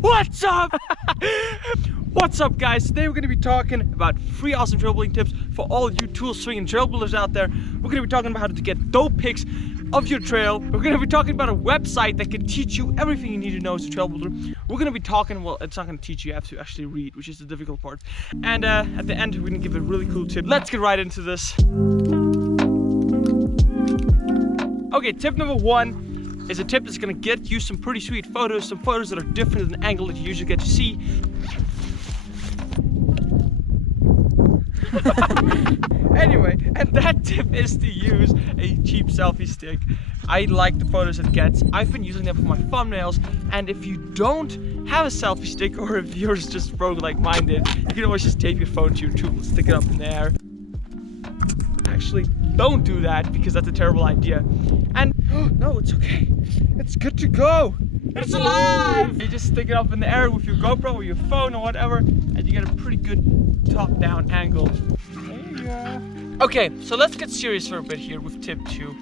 What's up? What's up, guys? Today we're going to be talking about 3 awesome trail building tips for all you tool swinging trail builders out there. We're going to be talking about how to get dope pics of your trail. We're going to be talking about a website that can teach you everything you need to know as a trail builder. We're going to be talking, well, it's not going to teach you, you have to actually read, which is the difficult part. And at the end, we're going to give a really cool tip. Let's get right into this. Okay, tip number 1 is a tip that's going to get you some pretty sweet photos, some photos that are different than the angle that you usually get to see. Anyway, and that tip is to use a cheap selfie stick. I like the photos it gets. I've been using them for my thumbnails, and if you don't have a selfie stick, or if yours just broke like mine did, you can always just tape your phone to your tool, stick it up in the air. Actually, don't do that because that's a terrible idea. And no, it's okay. It's good to go. It's alive! You just stick it up in the air with your GoPro or your phone or whatever, and you get a pretty good top-down angle. Okay, so let's get serious for a bit here with tip 2.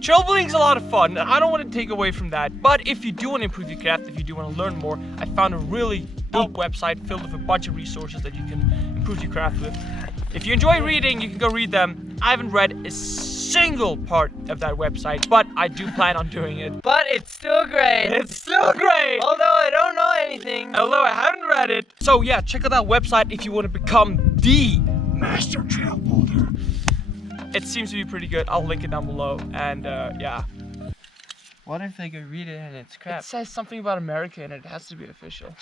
Trail building is a lot of fun, and I don't want to take away from that. But if you do want to improve your craft, if you do want to learn more, I found a really dope website filled with a bunch of resources that you can improve your craft with. If you enjoy reading, you can go read them. I haven't read a single part of that website, but I do plan on doing it. But it's still great. It's still great! Although I don't know anything. Although I haven't read it. So yeah, check out that website if you want to become the master trail builder. It seems to be pretty good. I'll link it down below. And yeah. What if they could read it and it's crap? It says something about America and it has to be official.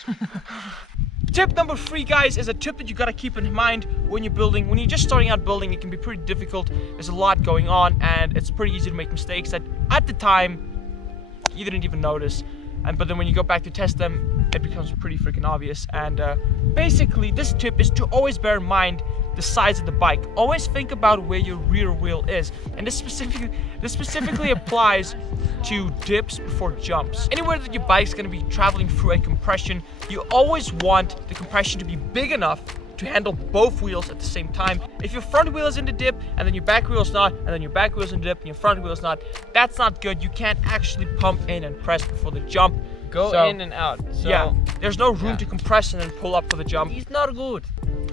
Tip number 3, guys, is a tip that you gotta keep in mind when you're building. When you're just starting out building, it can be pretty difficult. There's a lot going on, and it's pretty easy to make mistakes that at the time you didn't even notice. But then when you go back to test them, it becomes pretty freaking obvious. And basically, this tip is to always bear in mind the size of the bike. Always think about where your rear wheel is. And this specifically applies to dips before jumps. Anywhere that your bike's gonna be traveling through a compression, you always want the compression to be big enough to handle both wheels at the same time. If your front wheel is in the dip, and then your back wheel is not, and then your back wheel is in the dip, and your front wheel is not, that's not good. You can't actually pump in and press before the jump. Go in and out. So, yeah, there's no room to compress and then pull up for the jump. It's not good.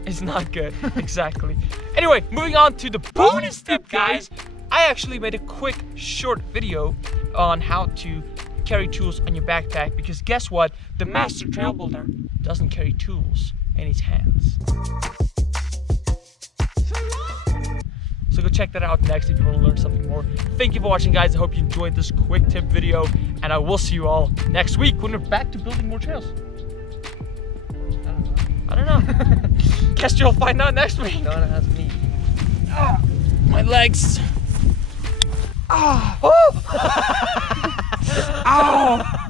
It's not good, exactly. Anyway, moving on to the bonus tip, guys. I actually made a quick, short video on how to carry tools on your backpack, because guess what? The master trail builder doesn't carry tools in his hands. So go check that out next if you want to learn something more. Thank you for watching, guys. I hope you enjoyed this quick tip video, and I will see you all next week when we're back to building more trails. I don't know. Guess you'll find out next week. Don't ask me. Oh, my legs. Oh. Ow.